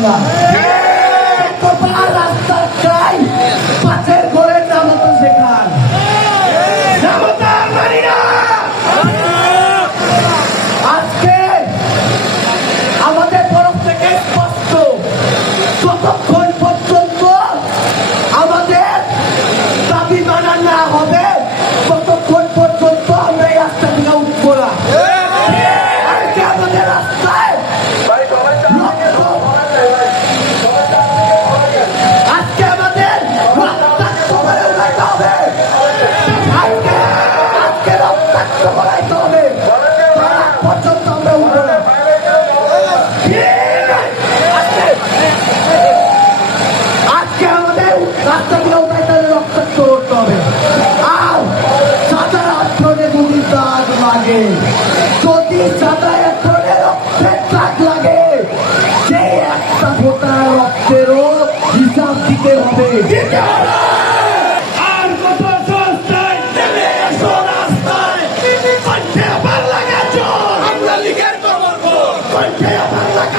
감사합니다. Don't like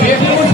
Thank you.